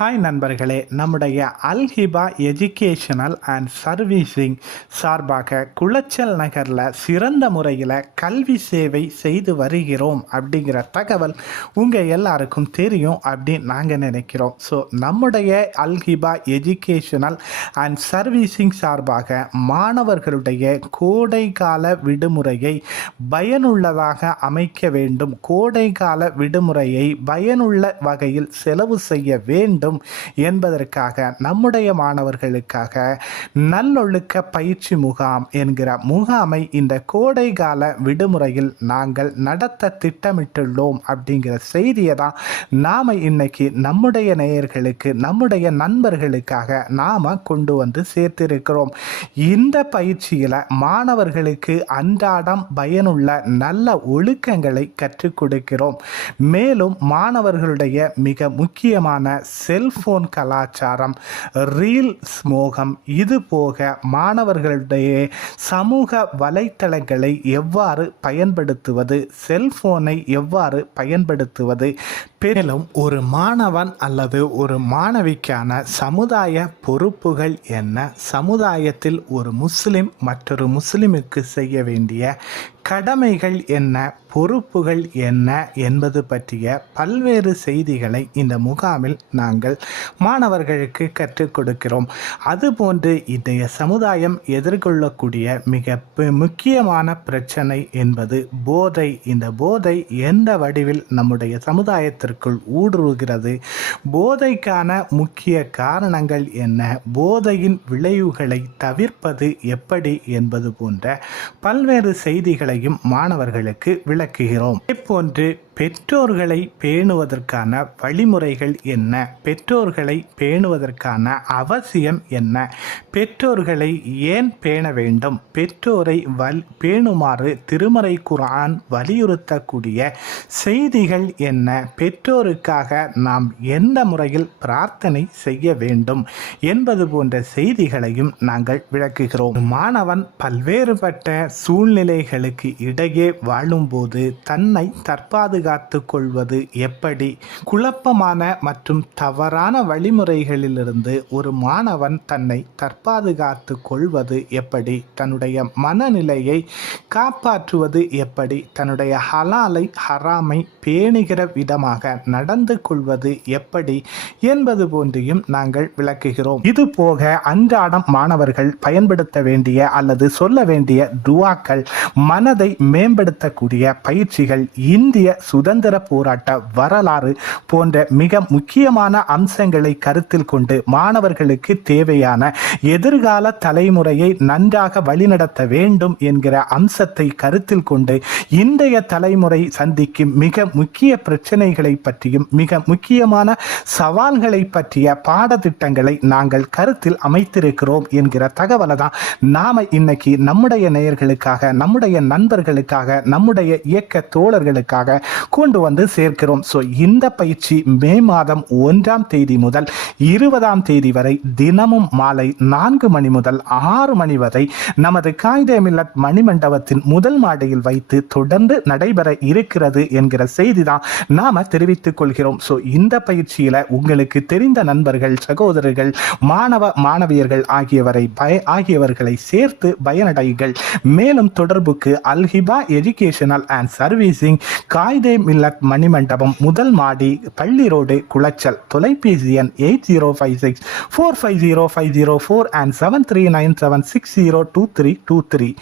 Hi நண்பர்களே, நம்முடைய அல்ஹிபா educational and servicing சார்பாக குளச்சல் நகரில் சிறந்த முறையில் கல்வி சேவை செய்து வருகிறோம் அப்படிங்கிற தகவல் உங்கள் எல்லாருக்கும் தெரியும் அப்படின்னு நாங்கள் நினைக்கிறோம். ஸோ நம்முடைய அல்ஹிபா எஜுகேஷனல் அண்ட் சர்வீசிங் சார்பாக மாணவர்களுடைய கோடைக்கால விடுமுறையை பயனுள்ளதாக அமைக்க வேண்டும், கோடைக்கால விடுமுறையை பயனுள்ள வகையில் செலவு செய்ய வேண்டும் என்பதற்காக நம்முடைய மாணவர்களுக்காக நல்லொழுக்க பயிற்சி முகாம் என்கிற முகாமை இந்த கோடைகால விடுமுறையில் நாங்கள் நடத்த திட்டமிட்டுள்ளோம் அப்படிங்கிற செய்தியை தான் நாம இன்னைக்கு நம்முடைய நேயர்களுக்கு, நம்முடைய நண்பர்களுக்காக நாம கொண்டு வந்து சேர்த்திருக்கிறோம். இந்த பயிற்சியில மாணவர்களுக்கு அன்றாடம் பயனுள்ள நல்ல ஒழுக்கங்களை கற்றுக் கொடுக்கிறோம். மேலும் மாணவர்களுடைய மிக முக்கியமான செல்போன் கலாச்சாரம், ரீல்ஸ் மோகம், இது போக மாணவர்களுடைய சமூக வலைத்தளங்களை எவ்வாறு பயன்படுத்துவது, செல்போனை எவ்வாறு பயன்படுத்துவது, மேலும் ஒரு மாணவன் அல்லது ஒரு மாணவிக்கான சமுதாய பொறுப்புகள் என்ன, சமுதாயத்தில் ஒரு முஸ்லிம் மற்றொரு முஸ்லிமுக்கு செய்ய வேண்டிய கடமைகள் என்ன, பொறுப்புகள் என்ன என்பது பற்றிய பல்வேறு செய்திகளை இந்த முகாமில் நாங்கள் மாணவர்களுக்கு கற்றுக் கொடுக்கிறோம். அதுபோன்று இன்றைய சமுதாயம் எதிர்கொள்ளக்கூடிய மிக முக்கியமான பிரச்சனை என்பது போதை. இந்த போதை எந்த வடிவில் நம்முடைய சமுதாயத்திற்குள் ஊடுருவுகிறது, போதைக்கான முக்கிய காரணங்கள் என்ன, போதையின் விளைவுகளை தவிர்ப்பது எப்படி என்பது போன்ற பல்வேறு செய்திகளையும் மாணவர்களுக்கு விளக்குகிறோம். இதேபோன்று பெற்றோர்களை பேணுவதற்கான வழிமுறைகள் என்ன, பெற்றோர்களை பேணுவதற்கான அவசியம் என்ன, பெற்றோர்களை ஏன் பேண வேண்டும், பெற்றோரை பேணுமாறு திருமறை குர்ஆன் வலியுறுத்தக்கூடிய செய்திகள் என்ன, பெற்றோருக்காக நாம் எந்த முறையில் பிரார்த்தனை செய்ய வேண்டும் என்பது போன்ற செய்திகளையும் நாங்கள் விளக்குகிறோம். மாணவன் பல்வேறுபட்ட சூழ்நிலைகளுக்கு இடையே வாழும்போது தன்னை தற்பாதுகாத்து கொள்வது எப்படி, குழப்பமான மற்றும் தவறான வழிமுறைகளிலிருந்து ஒரு மாணவன் தன்னை தற்பாதுகாத்து கொள்வது எப்படி, தன்னுடைய மனநிலையை காப்பாற்றுவது எப்படி, தன்னுடைய ஹலாலை ஹராமை பேணுகிற விதமாக நடந்து கொள்வது எப்படி என்பது போன்றையும் நாங்கள் விளக்குகிறோம். இது போக அன்றாடம் மாணவர்கள் பயன்படுத்த வேண்டிய அல்லது சொல்ல வேண்டிய துவாக்கள், மனதை மேம்படுத்தக்கூடிய பயிற்சிகள், இந்திய சுதந்திர போராட்ட வரலாறு போன்ற மிக முக்கியமான அம்சங்களை கருத்தில் கொண்டு மாணவர்களுக்கு தேவையான எதிர்கால தலைமுறையை நன்றாக வழிநடத்த வேண்டும் என்கிற அம்சத்தை கருத்தில் கொண்டு இன்றைய தலைமுறை சந்திக்கும் மிக முக்கிய பிரச்சனைகளை பற்றியும் மிக முக்கியமான சவால்களை பற்றிய பாடத்திட்டங்களை நாங்கள் கருத்தில் அமைத்திருக்கிறோம் என்கிற தகவலை தான் நாம இன்னைக்கு நம்முடைய நேயர்களுக்காக, நம்முடைய நண்பர்களுக்காக, நம்முடைய இயக்க தோழர்களுக்காக கொண்டு வந்து சேர்க்கிறோம். ஸோ இந்த பயிற்சி மே மாதம் 1ஆம் தேதி முதல் 20ஆம் தேதி வரை தினமும் மாலை 4 மணி முதல் 6 மணி வரை நமது காயிதே மில்லத் மணிமண்டபத்தின் முதல் மாடியில் வைத்து தொடர்ந்து நடைபெற இருக்கிறது என்கிற செய்தி தான் நாம தெரிவித்துக் கொள்கிறோம். ஸோ இந்த பயிற்சியில உங்களுக்கு தெரிந்த நண்பர்கள், சகோதரர்கள், மாணவியர்கள் ஆகியவர்களை சேர்த்து பயனடைகள். மேலும் தொடர்புக்கு Alhiba educational and servicing, Quaide Millath Manimandapam, முதல் மாடி, பள்ளி ரோடு, குளச்சல். தொலைபேசி எண் 8056450504 and 7397602323.